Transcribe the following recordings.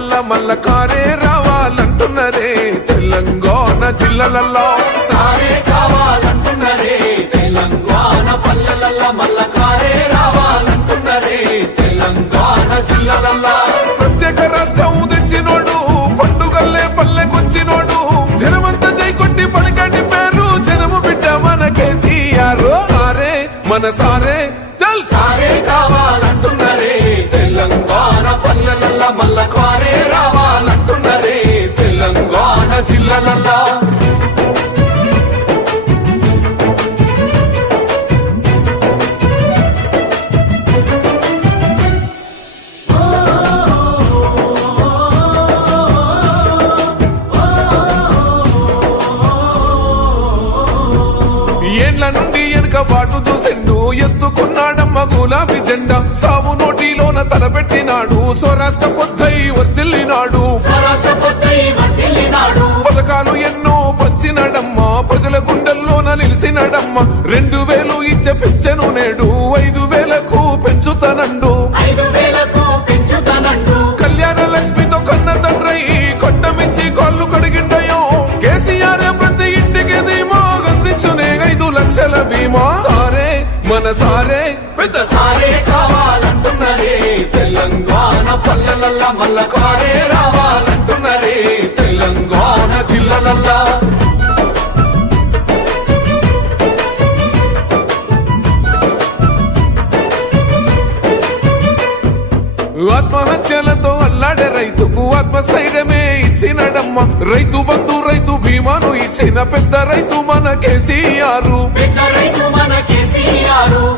పల్లెలల్ల మల్ల కారే రావాలంటున్నరే తెలంగాణ జిల్లలల్లో. సారే కావాలంటున్నరే తెలంగాణ పల్లెలల్ల మల్ల కారే రావాలంటున్నరే తెలంగాణ జిల్లాలల్లా. ప్రత్యేక రాష్ట్రం తెచ్చినోడు పండుగల్లే పల్లెకొచ్చినోడు. జనమంత జై కొట్టి పలికండి పేరు జనము బిడ్డ మన కేసీఆర్. సారే మన సారే చల్. సారే కావాలంటున్నరే తెలంగాణ పల్లెలల్ల మల్ల కారే బాటు చూసిండు ఎత్తుకున్నాడమ్మ గులాబీ జెండా. సావు నోటిలోన తలపెట్టినాడు స్వరాష్ట్ర పొద్దై వర్ధిల్లినాడు పథకాలు ఎన్నో పంచినడమ్మ ప్రజల గుండెల్లోన నిలిచినడమ్మ. రెండు వేలు మన సారే పెద్ద సారే కావాలంటున్నరే. తెలంగాణ పల్లెలల్ల మల్ల కారే రావాలంటున్నరే. తెలంగాణ జిల్లాలల్లా. ఆత్మహత్యలతో అల్లాడే రైతుకు ఆత్మస్థైర్యమే. ఇచ్చినడమ్మ. రైతు బంధు రైతు బీమాను ఇచ్చిన పెద్ద రైతు మన కేసీఆర్.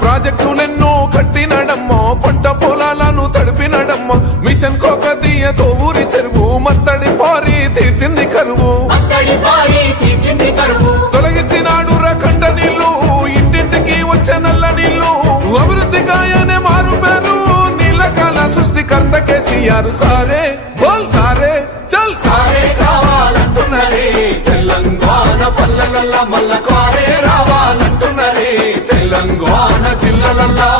ప్రాజెక్టులెన్నో కట్టినడమ్మ పంట పొలాలను తడిపినడమ్మ. మిషన్ కోకతీయతో ఊరి చెరువు మత్తడి పారి తీర్చింది కరువు. తొలగించినాడు రకండ నీళ్ళు ఇంటింటికి వచ్చే నల్ల నీళ్ళు అభివృద్ధి గాయనే మారు పేరు నీళ్ళ కాల సృష్టికర్త కేసీఆర్ సారే. జిల్లలల్లా మల్ల కారే రావాలంటున్నరే తెలంగాణ జిల్లలల్లా.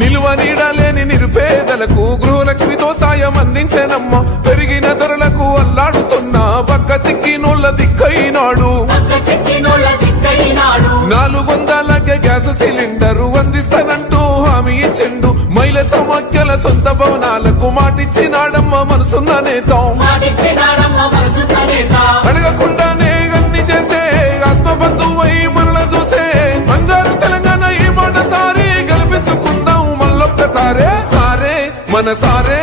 నిలువ నీడలేని నిరుపేదలకు గృహలక్ష్మితో సాయం అందించనమ్మ. అల్లాడుతున్నా పక్క చిక్కినోళ్ళ దిక్కైనాడు. పక్క దిక్కైనాడు నాలుగు వందలకే గ్యాస్ సిలిండర్ అందిస్తానంటూ హామీ ఇచ్చిండు. మహిళ సమాఖ్యల సొంత భవనాలకు మాటిచ్చినాడమ్మ మనసున్న నేత. అడగకుండానే అన్ని చేసే ఆత్మబంధువై మనల చూసే అందరూ తెలంగాణ ఈ మాట సారే గెలిపించుకుందాం మళ్ళొక్కసారే. సారే మన సారే సారే.